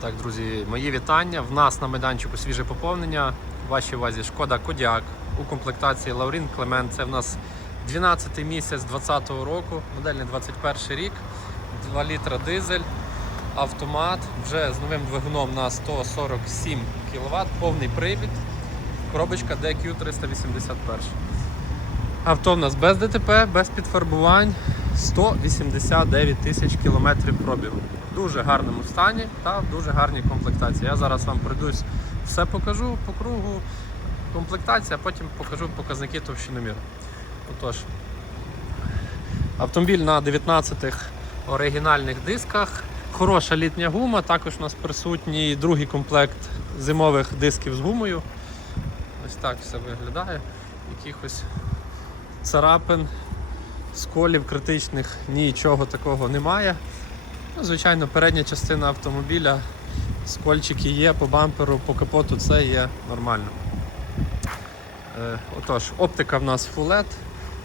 Так, друзі, мої вітання. В нас на майданчику свіже поповнення. В вашій увазі шкода Кодяк у комплектації Лаурін Клемент. Це в нас 12 місяць 2020 року, модельний 21 рік, 2 літра дизель, автомат вже з новим двигуном на 147 кВт, повний привід, коробочка DQ381. Авто в нас без ДТП, без підфарбувань, 189 тисяч кілометрів пробігу. Дуже гарному стані та в дуже гарній комплектації. Я зараз вам пройдусь, все покажу по кругу комплектація, а потім покажу показники товщиноміру. Отож, автомобіль на 19-х оригінальних дисках. Хороша літня гума, також у нас присутній другий комплект зимових дисків з гумою. Ось так все виглядає. Якихось царапин, сколів критичних нічого такого немає. Ну, звичайно, передня частина автомобіля, скольчики є по бамперу, по капоту це є нормально. Е, отож, оптика в нас Full LED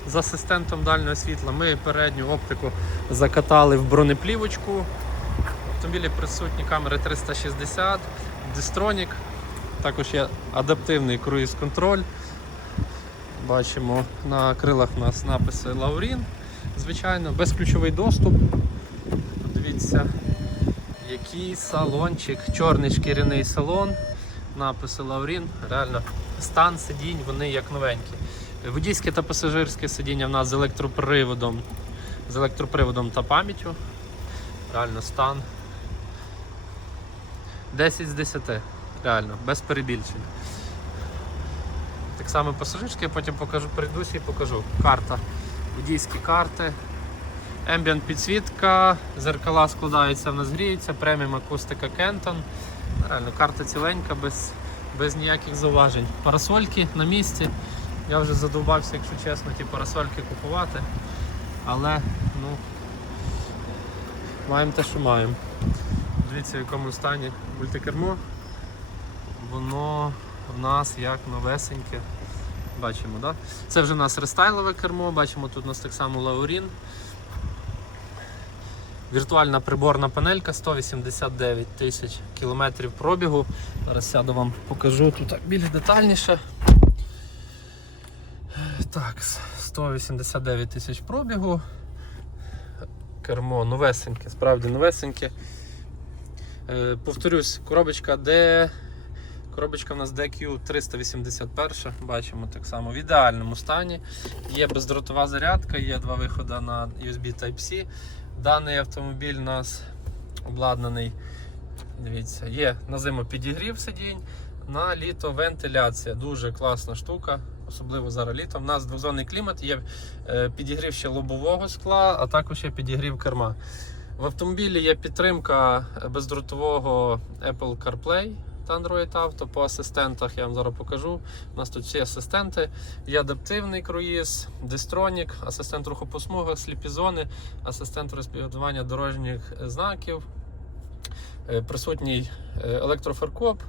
з асистентом дальнього світла. Ми передню оптику закатали в бронеплівочку. В автомобілі присутні камери 360, дистронік, також є адаптивний круїз-контроль. Бачимо на крилах у нас написи Лаурін. Звичайно, безключовий доступ. Який салончик, чорний шкіряний салон, написи Лаурін. Реально, стан сидінь, вони як новенькі. Водійське та пасажирське сидіння в нас з електроприводом, з електроприводом та пам'яттю. Реально стан 10 з 10. Реально, без перебільшень. Так само пасажирське, я потім покажу, прийдуся і покажу. Карта. Водійські карти. Ambient підсвітка, зеркала складаються, в нас гріються, преміум акустика Кентон. Реально, карта ціленька, без, без ніяких зауважень. Парасольки на місці. Я вже задовбався, якщо чесно, ті парасольки купувати. Але ну, маємо те, що маємо. Дивіться, в якому стані мультикермо. Воно в нас як новесеньке. Бачимо, да? Це вже в нас рестайлове кермо, бачимо, тут у нас так само Лаурін. Віртуальна приборна панелька 189 тисяч кілометрів пробігу. Зараз сяду вам покажу тут більш детальніше. Так, 189 тисяч пробігу. Кермо новесеньке, справді новесеньке. Е, повторюсь, коробочка D Коробочка в нас DQ 381, бачимо так само в ідеальному стані. Є бездротова зарядка, є два виходи на USB Type-C. Даний автомобіль у нас обладнаний. Дивіться, є на зиму підігрів сидінь, на літо вентиляція. Дуже класна штука, особливо зараз літо. У нас двозонний клімат, є е, підігрів ще лобового скла, а також є підігрів керма. В автомобілі є підтримка бездротового Apple CarPlay та Android Auto. По асистентах я вам зараз покажу. У нас тут всі асистенти. Є адаптивний круїз, дистронік, асистент руху по смугах, сліпізони, асистент розпізнавання дорожніх знаків, Е, присутній е, електрофаркоп,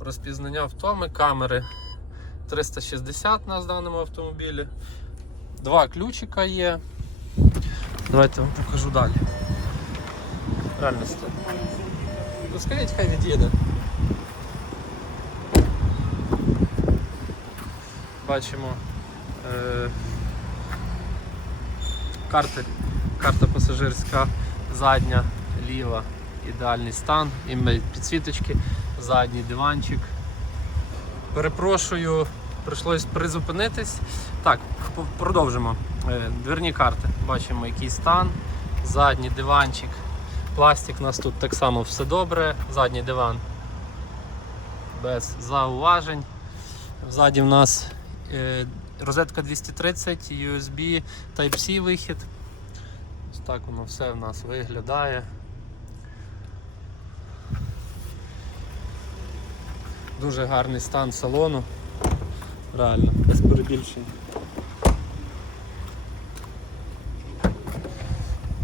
розпізнання втоми, камери 360 у нас в даному автомобілі. Два ключика є. Давайте вам покажу далі. Реально стоїть. Ну, скажіть, хай від'їде. Бачимо е, карти, карта пасажирська, задня, ліва, ідеальний стан, іменно підсвіточки, задній диванчик. Перепрошую, прийшлось призупинитись. Так, продовжимо. Е, Дверні карти. Бачимо, який стан, задній диванчик. Пластик у нас тут так само все добре. Задній диван без зауважень. Ззаді в нас розетка 230, USB, Type-C вихід. Ось так воно все в нас виглядає. Дуже гарний стан салону. Реально, без перебільшень.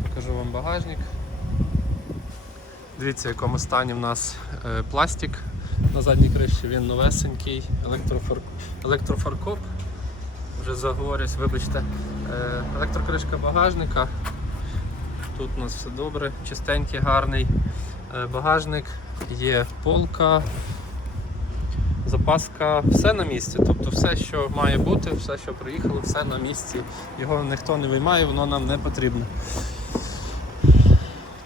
Покажу вам багажник. Дивіться, в якому стані в нас е, пластик на задній криші, він новесенький, електрофар... електрофаркоп. Вже заговорюсь, вибачте. Е, електрокришка багажника. Тут у нас все добре, чистенький, гарний. е, багажник, є полка, запаска, все на місці. Тобто все, що має бути, все, що приїхало, все на місці. Його ніхто не виймає, воно нам не потрібно.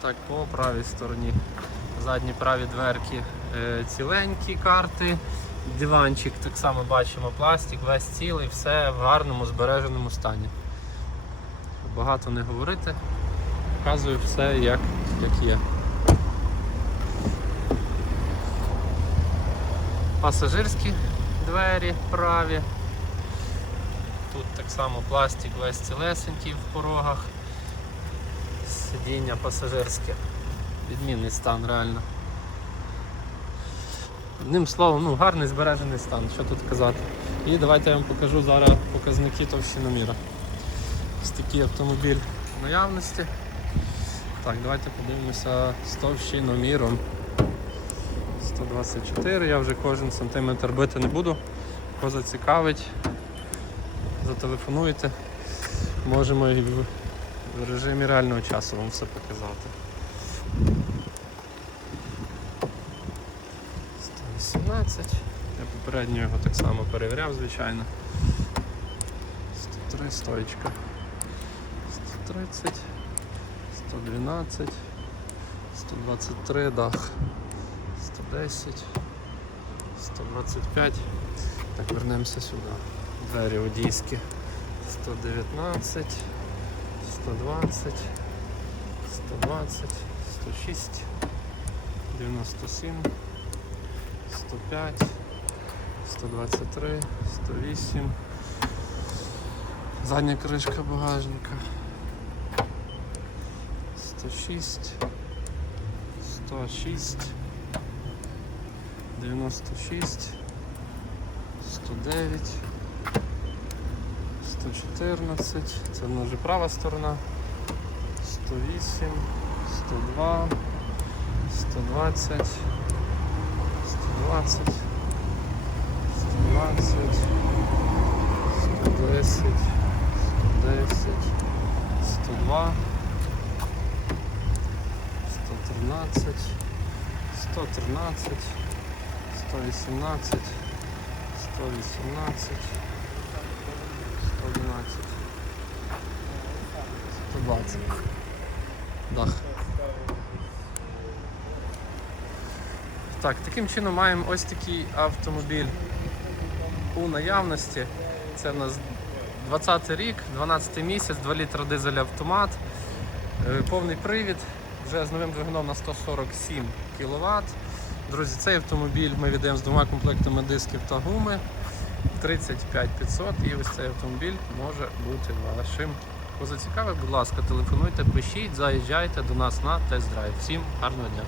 Так, по правій стороні. Задні праві дверки ціленькі карти. Диванчик так само бачимо, пластик, весь цілий, все в гарному збереженому стані. Багато не говорити, показую все як, як є. Пасажирські двері праві. Тут так само пластик весь цілесенький в порогах. Сидіння пасажирське. Відмінний стан реально. Одним словом, ну, гарний збережений стан, що тут казати. І давайте я вам покажу зараз показники товщиноміра. Ось такий автомобіль в наявності. Так, давайте подивимося з товщиноміром. 124, я вже кожен сантиметр бити не буду. Кого зацікавить, зателефонуйте. Можемо і в режимі реального часу вам все показати. 118. Я попередньо його так само перевіряв, звичайно. 103 стоечка. 130, 112, 123 дах, 110, 125. Так, вернемося сюди. Двері водійські. 119, 120, 120, 106, 97, 105, 123, 108. Задня кришка багажника. 106, 106, 96, 109, 114, це в нас вже права сторона, 108, 102, 120, 120, 120, 110, 110, 102, 113, 113, 118, 118, 111, 120. Дах. Так, таким чином маємо ось такий автомобіль у наявності. Це в нас 20 рік, 12 місяць, 2 літра дизель автомат, е, повний привід, вже з новим двигуном на 147 кВт. Друзі, цей автомобіль ми віддаємо з двома комплектами дисків та гуми. 35 500 і ось цей автомобіль може бути вашим. Кого зацікавить, будь ласка, телефонуйте, пишіть, заїжджайте до нас на тест-драйв. Всім гарного дня!